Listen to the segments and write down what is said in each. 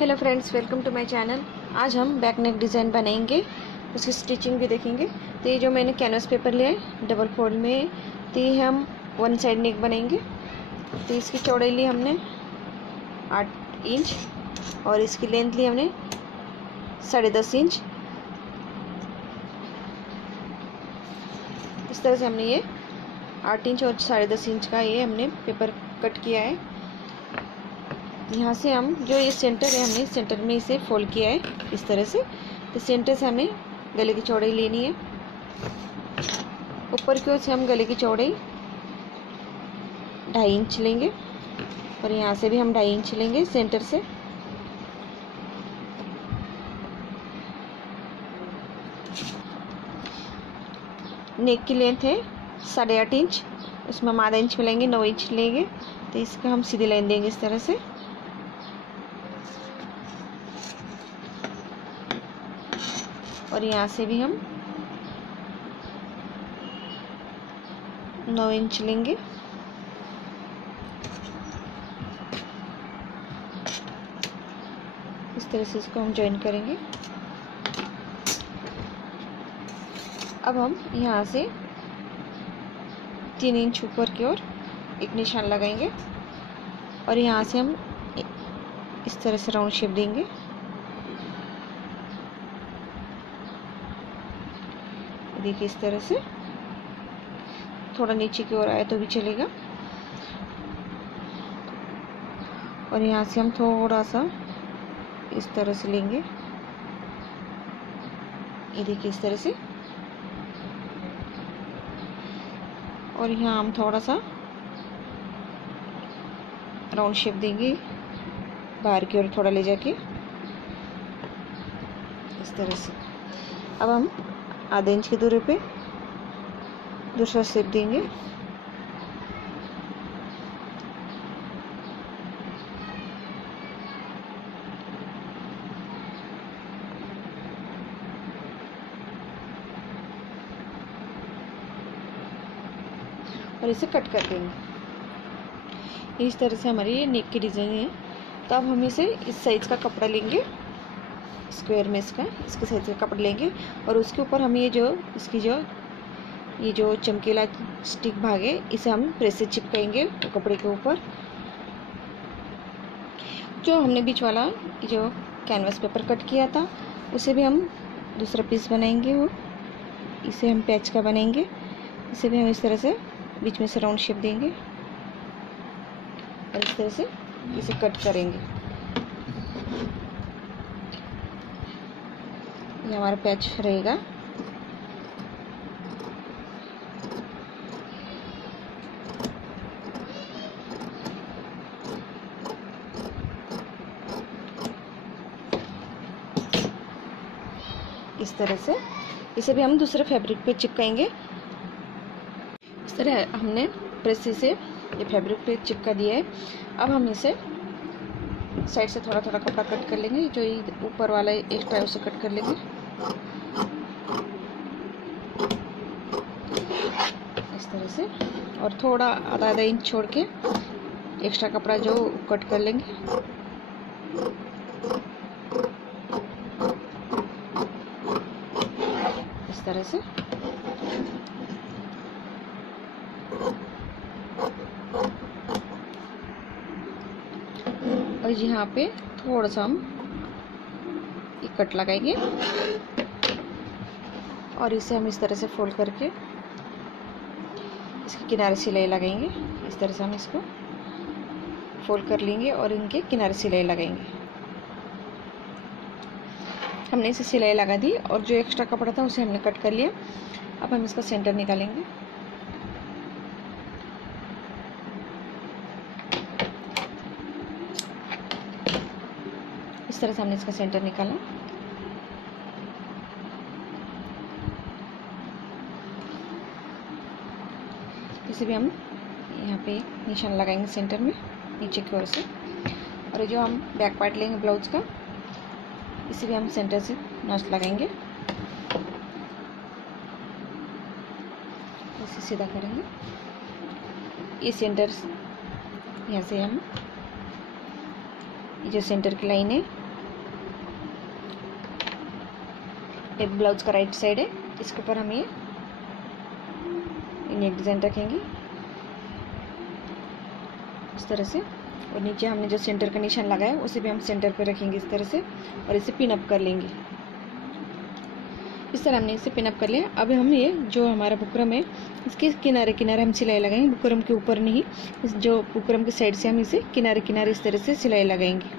Hello friends, welcome to my channel. आज हम back neck design बनाएंगे, उसकी स्टिचिंग भी देखेंगे। तो ये जो मैंने कैनवास पेपर लिया है डबल फोल्ड में, तो ये हम वन साइड नेक बनाएंगे। तो इसकी चौड़ाई ली हमने 8 इंच और इसकी लेंथ ली हमने 10.5 इंच। इस तरह से हमने ये 8 इंच और 10.5 इंच का ये हमने पेपर कट किया है। यहाँ से हम जो ये सेंटर है, हमने सेंटर में इसे फोल्ड किया है इस तरह से। तो सेंटर से हमें गले की चौड़ाई लेनी है। ऊपर की ओर से हम गले की चौड़ाई 2.5 इंच लेंगे और यहाँ से भी हम 2.5 इंच लेंगे सेंटर से। नेक की लेंथ है 8.5 इंच, उसमें हम आधा इंच मिलाएंगे, 9 इंच लेंगे। तो इसका हम सीधी लाइन देंगे इस तरह से। और यहाँ से भी हम 9 इंच लेंगे। इस तरह से इसको हम जॉइन करेंगे। अब हम यहाँ से 3 इंच ऊपर की ओर एक निशान लगाएंगे और यहाँ से हम इस तरह से राउंड शेप देंगे। देखिए इस तरह से, थोड़ा नीचे की ओर आए तो भी चलेगा। और यहाँ से हम थोड़ा सा इस तरह से लेंगे, ये देखिए इस तरह से। और यहाँ हम थोड़ा सा राउंड शेप देंगे बाहर की ओर थोड़ा ले जाके इस तरह से। अब हम आधे इंच की दूरी पे दूसरा शेप देंगे। और इसे कट कर देंगे। इस तरह से हमारी ये नेक की डिज़ाइन है। तो अब हम इसे इस साइज का कपड़ा लेंगे, स्क्वायर में इसके साइज का कपड़ा लेंगे और उसके ऊपर हम ये जो चमकीला स्टिक भाग है, इसे हम प्रेस से चिपकाएंगे कपड़े के ऊपर। जो हमने बीच वाला जो कैनवास पेपर कट किया था, उसे भी हम दूसरा पीस बनाएंगे। वो इसे हम पैच का बनाएंगे। इसे भी हम इस तरह से बीच में से राउंड शेप देंगे और इस तरह से इसे कट करेंगे। ये हमारा पैच रहेगा। इस तरह से इसे भी हम दूसरे फैब्रिक पे चिपकाएंगे। इस तरह हमने प्रेस से ये फैब्रिक पे चिपका दिया है। अब हम इसे साइड से थोड़ा थोड़ा कपड़ा कट कर लेंगे। जो ये ऊपर वाला एक्स्ट्रा है उसे कट कर लेंगे इस तरह से। और थोड़ा आधा इंच छोड़ के एक्स्ट्रा कपड़ा जो कट कर लेंगे। इस तरह से और यहाँ पे थोड़ा सा हम एक कट लगाएंगे और इसे हम इस तरह से फोल्ड करके इसके किनारे सिलाई लगाएंगे। इस तरह से हम इसको फोल्ड कर लेंगे और इनके किनारे सिलाई लगाएंगे। हमने इसे सिलाई लगा दी और जो एक्स्ट्रा कपड़ा था उसे हमने कट कर लिया। अब हम इसका सेंटर निकालेंगे। इस तरह से हमने इसका सेंटर निकाला। इसे भी हम यहाँ पे निशान लगाएंगे सेंटर में नीचे की ओर से। और जो हम बैक पार्ट लेंगे ब्लाउज का, इसे भी हम सेंटर से नॉच लगाएंगे। इसे सीधा करेंगे। ये सेंटर यहाँ से हम ये जो सेंटर की लाइन है ये ब्लाउज का राइट साइड है, इसके ऊपर हम ये नेक डिज़ाइन रखेंगे इस तरह से। और नीचे हमने जो सेंटर का निशान लगाया उसे भी हम सेंटर पर रखेंगे इस तरह से, और इसे पिन अप कर लेंगे। इस तरह हमने इसे पिन अप कर लिया। अब हम ये जो हमारा बुकरम है इसके किनारे किनारे हम सिलाई लगाएंगे, बुकरम के ऊपर नहीं, इस जो बुकरम के साइड से हम इसे किनारे किनारे इस तरह से सिलाई लगाएंगे।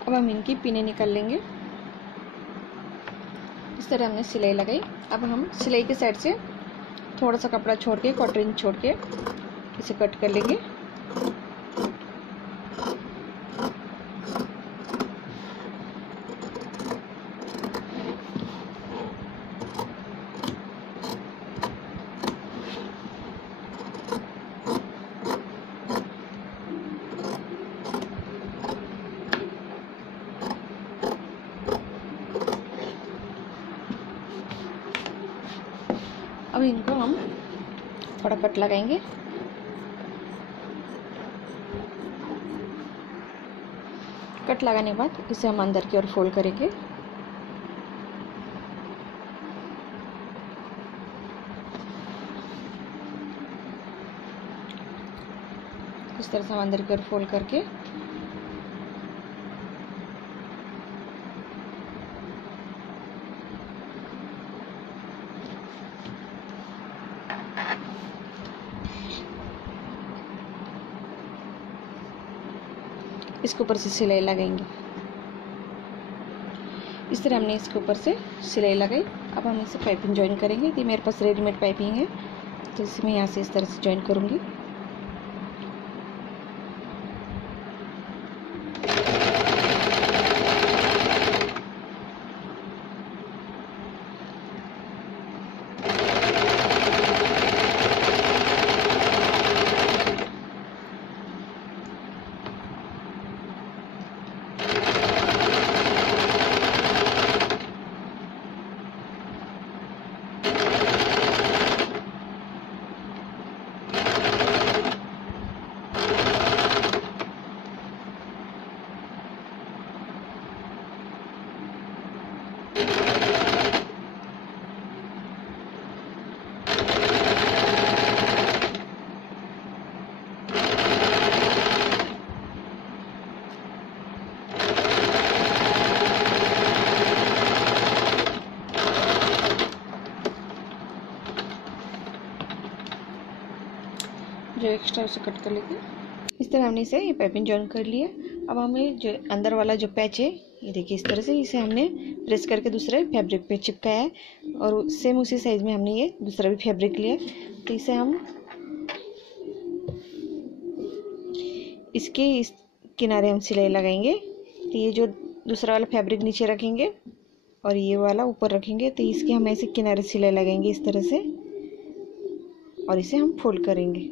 अब हम इनकी पिनें निकाल लेंगे। इस तरह हमने सिलाई लगाई। अब हम सिलाई के साइड से थोड़ा सा कपड़ा छोड़ के, क्वार्टर इंच छोड़ के इसे कट कर लेंगे। अब इनको हम थोड़ा कट लगाएंगे। कट लगाने के बाद इसे हम अंदर की ओर फोल्ड करेंगे। इस तरह से हम अंदर की ओर फोल्ड करके इसके ऊपर से सिलाई लगाएंगे। इस तरह हमने इसके ऊपर से सिलाई लगाई। अब हम इसे पाइपिंग ज्वाइन करेंगे। ये मेरे पास रेडीमेड पाइपिंग है, तो इसे मैं यहाँ से इस तरह से ज्वाइन करूँगी। जो एक्स्ट्रा उसे कट कर लेंगे। इस तरह हमने इसे पाइपिंग ज्वाइन कर लिया। अब हमें जो अंदर वाला जो पैच है, ये देखिए इस तरह से इसे हमने प्रेस करके दूसरे फैब्रिक पे चिपकाया है, और सेम उसी साइज में हमने ये दूसरा भी फैब्रिक लिया। तो इसे हम इसके इस किनारे हम सिलाई लगाएंगे। तो ये जो दूसरा वाला फैब्रिक नीचे रखेंगे और ये वाला ऊपर रखेंगे, तो इसके हम ऐसे किनारे सिलाई लगाएंगे इस तरह से, और इसे हम फोल्ड करेंगे।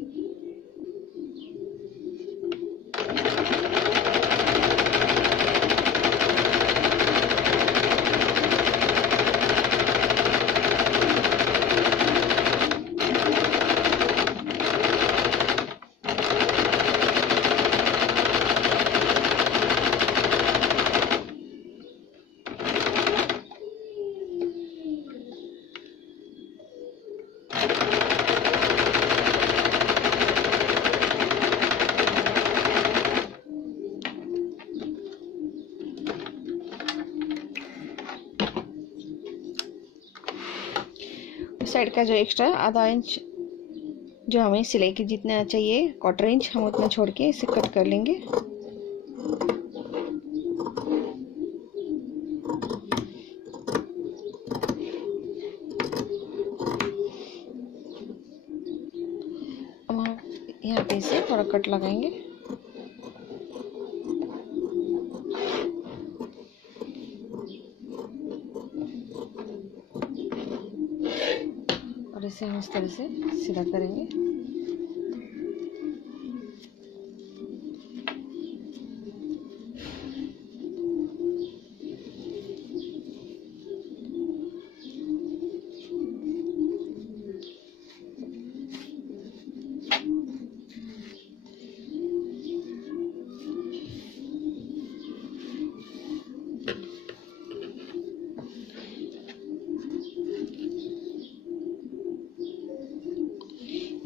साइड का जो एक्स्ट्रा आधा इंच जो हमें सिलाई की जितना चाहिए, क्वार्टर इंच, हम उतना छोड़ के इसे कट कर लेंगे। अब हम यहाँ पे इसे थोड़ा कट लगाएंगे। और इसे हम इस तरह से सीधा करेंगे।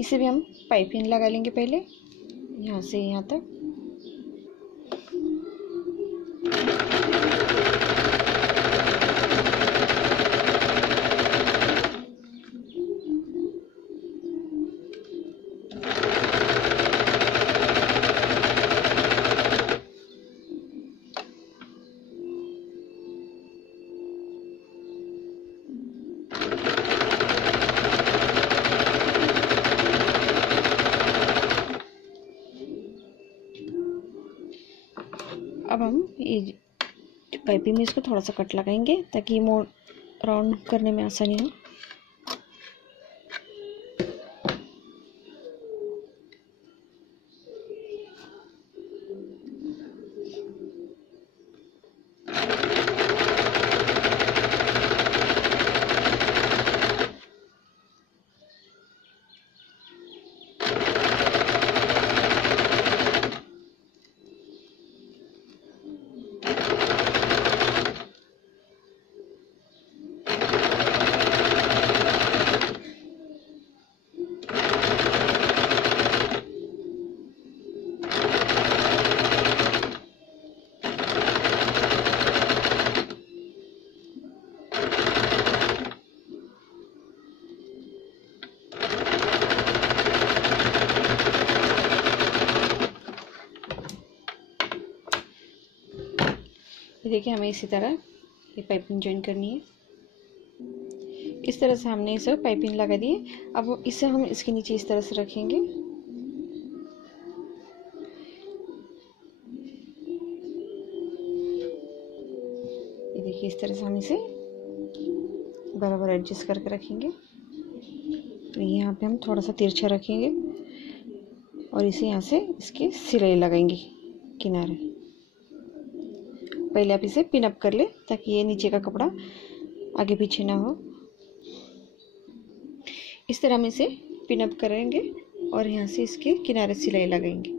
इसे भी हम पाइपिंग लगा लेंगे पहले, यहाँ से यहाँ तक। अब हम ये पाइपिंग में इसको थोड़ा सा कट लगाएंगे ताकि ये मोड़ राउंड करने में आसानी हो। देखिए हमें इसी तरह ये पाइपिंग ज्वाइन करनी है। इस तरह से हमने इसे पाइपिंग लगा दी है। अब इसे हम इसके नीचे इस तरह से रखेंगे। ये देखिए इस तरह से हम इसे बराबर एडजस्ट करके रखेंगे। यहाँ पे हम थोड़ा सा तिरछा रखेंगे और इसे यहाँ से इसकी सिलाई लगाएंगे किनारे। पहले आप इसे पिन अप कर ले ताकि ये नीचे का कपड़ा आगे पीछे ना हो। इस तरह हम इसे पिन अप करेंगे और यहाँ से इसके किनारे सिलाई लगाएंगे।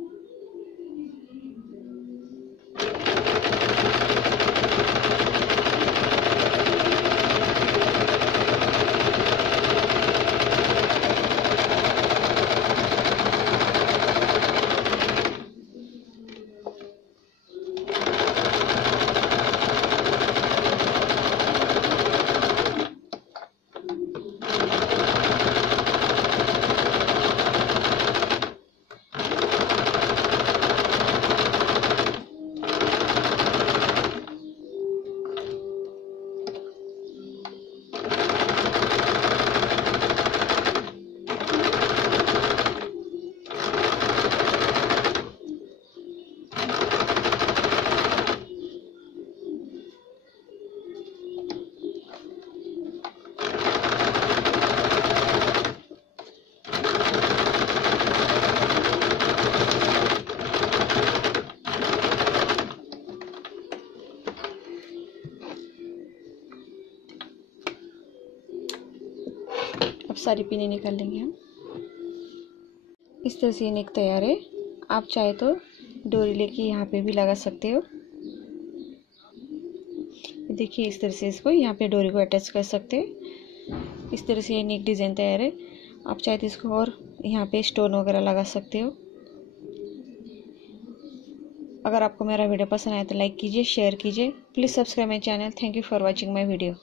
अब सारी पिनें निकाल लेंगे हम। इस तरह से ये नेक तैयार है। आप चाहे तो डोरी लेके यहाँ पे भी लगा सकते हो। देखिए इस तरह से इसको यहाँ पे डोरी को अटैच कर सकते हैं। इस तरह से ये नेक डिज़ाइन तैयार है। आप चाहे तो इसको और यहाँ पे स्टोन वगैरह लगा सकते हो। अगर आपको मेरा वीडियो पसंद आए तो लाइक कीजिए, शेयर कीजिए। Please subscribe my channel. Thank you for watching my video.